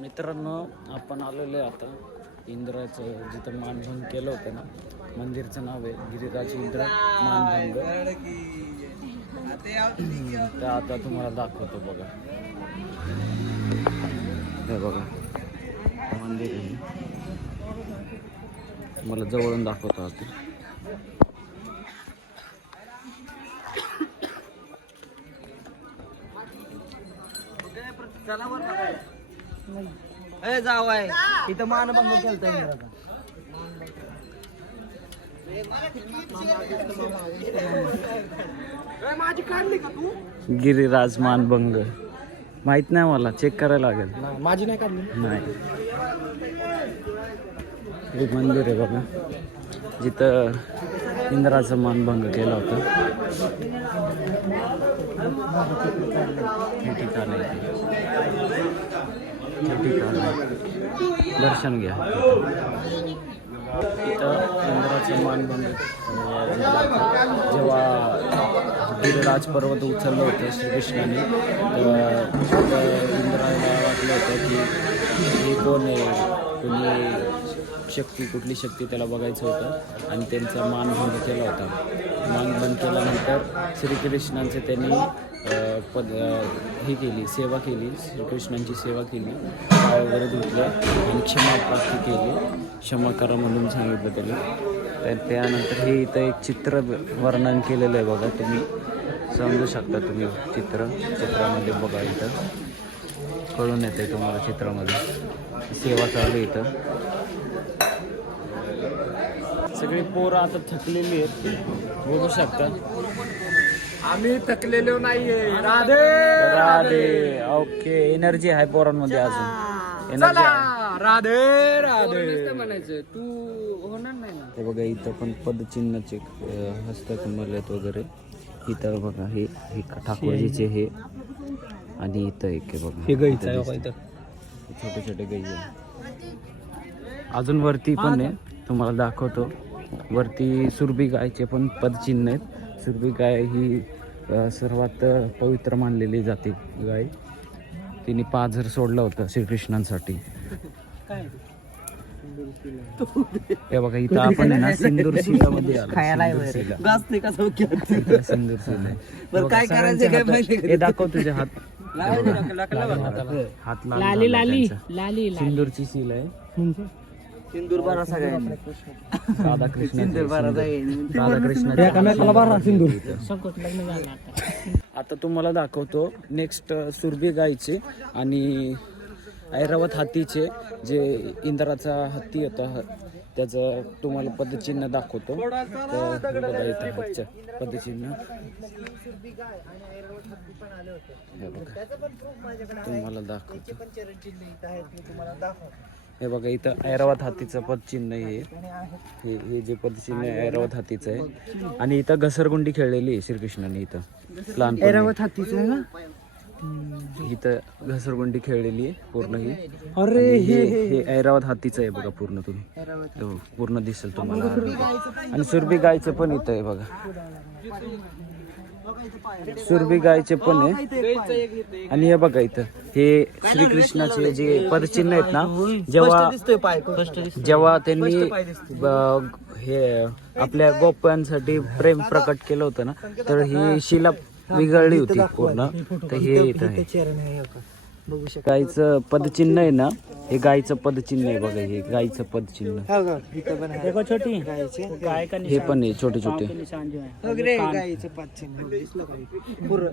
मित्रांनो, आपण आलेलो आहे आता इंद्राचं जिथं मानभंग केलं होतं ना, मंदिरचं नाव आहे गिरिराज इंद्र मानभंग. ते आता तुम्हाला दाखवतो बघा. हे बघा मंदिर आहे, मला जवळून दाखवतो आता. जावाय इथं मानभंग केलता इंद्राचा. माझी काढली का तू? गिरिराज मानभंग माहित नाही मला, चेक करायला लागेल. माझी नाही काढली. नाही, हे मंदिर आहे बघा जिथं इंद्राचा मानभंग केला होता. हे ठिकाण आहे, हे ठिकाण आहे. दर्शन घ्या. इथं इंद्राचं मानभंग जेव्हा गिरिराज पर्वत उचललं होतं श्रीकृष्णाने, तेव्हा इंद्राला वाटलं होतं की हे कोण आहे, कुठली शक्ती त्याला बघायचं होतं आणि त्यांचा मानभंग केला होता. मानभंग केल्यानंतर श्रीकृष्णांचं त्यांनी ही केली, सेवा केली, श्रीकृष्णांची सेवा केली, पाय वगैरे धुतले आणि क्षमा प्राप्ती केली, क्षमा करा म्हणून सांगितलं त्याला. तर त्यानंतर हे इथं एक चित्र वर्णन केलेलं आहे बघा, तुम्ही समजू शकता. तुम्ही चित्रामध्ये बघा, इथं कळून येते तुम्हाला. चित्रामध्ये सेवा चालू आहे इथं. सगळी पोरं आता थकलेली आहेत, बघू शकता. आम्ही थकलेलो नाहीये. राधे राधे. ओके, एनर्जी आहे पोरांमध्ये, अजून एनर्जी आहे. राधे राधे म्हणायचं, तू होणार नाही ना. ते बघा इथं पण पदचिन्हाचे हस्तकमल आहेत वगैरे. इथं बघा हे ठाकूरजीचे हे, आणि इथं एक बघा हे गाईचं आहे इथं, छोटे छोटे गाई आहे. अजून वरती पण आहे, तुम्हाला दाखवतो. वरती सुरभी गायचे पण पदचिन्ह आहेत. सुरभी गाय ही सर्वात पवित्र मानलेली जाते गाय. तिने पाझर सोडलं होतं श्रीकृष्णांसाठी. हे बघा इथं आपण आहे ना सिंदूर शिलामध्ये आलो. सिंदूर शिला काय करायचं काय माहिती. हे दाखव तुझे हात. हात लाली लाली लाली सिंदूरची सील आहे. सिंदूर बारा सगळ्यांनी. राधाकृष्ण आता तुम्हाला दाखवतो नेक्स्ट सुरभी गायचे आणि ऐरावत हातीचे, जे इंद्राचा हत्ती होता त्याचं तुम्हाला पदचिन्ह दाखवतो. पदचिन्ह तुम्हाला दाखवतो. हे बघा इथं ऐरावत हातीचं पदचिन्ह हे जे पदचिन्ह आहे ऐरावत हातीचं आहे. आणि इथं घसरगुंडी खेळलेली आहे श्रीकृष्णाने. इथं लहानपणी ऐरावत हातीचं ना, इथं घसरगुंडी खेळलेली आहे पूर्ण ही. अरे हे ऐरावत हातीचं आहे बघा पूर्ण. तुम्ही पूर्ण दिसेल तुम्हाला. आणि सुरभी गायचं पण इथं आहे बघा, सुरभी गायचे पण आहे. आणि हे बघा इथं हे श्रीकृष्णाचे जे पदचिन्ह आहेत ना, जेव्हा त्यांनी हे आपल्या गोप्यांसाठी प्रेम प्रकट केलं होतं ना, तर ही शिला विगळली होती पूर्ण. तर हे इथं आहे गायचं पदचिन्ह आहे ना, हे गायचं पदचिन्ह आहे बघा. हे गायचं पदचिन्ह हे पण आहे, छोटे छोटे.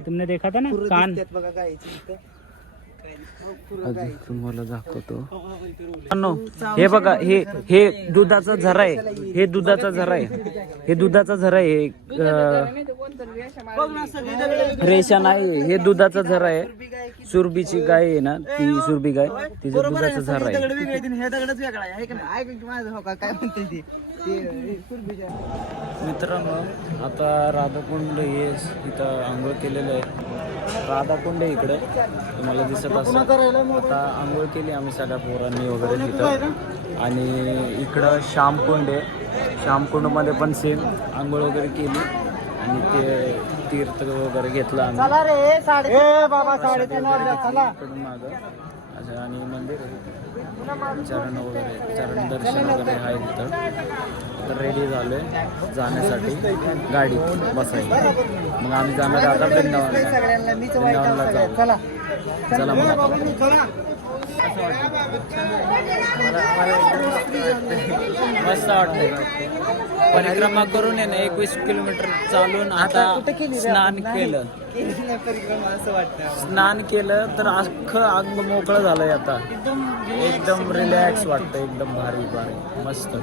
तुमने देखा था ना कान. तुम्हाला दाखवतो. हे बघा हे दुधाचा झरा आहे. हे दुधाचा झरा आहे. हे दुधाचा झरा आहे. रेषा नाही, हे दुधाचा झरा आहे. सुरभीची गाय आहे ना, ती सुरभी गाय, तिचा दुधाचा झरा आहे. मित्रांनो, आता राधाकुंड हे इथं आंघोळ केलेलं आहे. राधाकुंड इकडे तुम्हाला दिसत असेल. आता आंघोळ केली आम्ही सगळ्या पोरांनी वगैरे तिथं. आणि इकडं श्यामकुंड आहे. श्यामकुंडमध्ये पण सेम आंघोळ वगैरे केली आणि ते तीर्थ वगैरे घेतला आम्ही. इकडून मागं अच्छा आणि मंदिर आहे चरण वगैरे चरण दर्शन वगैरे आहे तिथं. तर रेडी झालोय जाण्यासाठी गाडी बसायला. मग आम्ही जाणार आता वृंदावनला जाऊ. चला मग आता. मस्त वाटतंय. परिक्रमा करून आहे ना 21 किलोमीटर चालून आता स्नान केलं. स्नान केलं तर अख्खं अंग मोकळं झालंय आता. एकदम रिलॅक्स वाटतं. एकदम भारी भारी मस्त.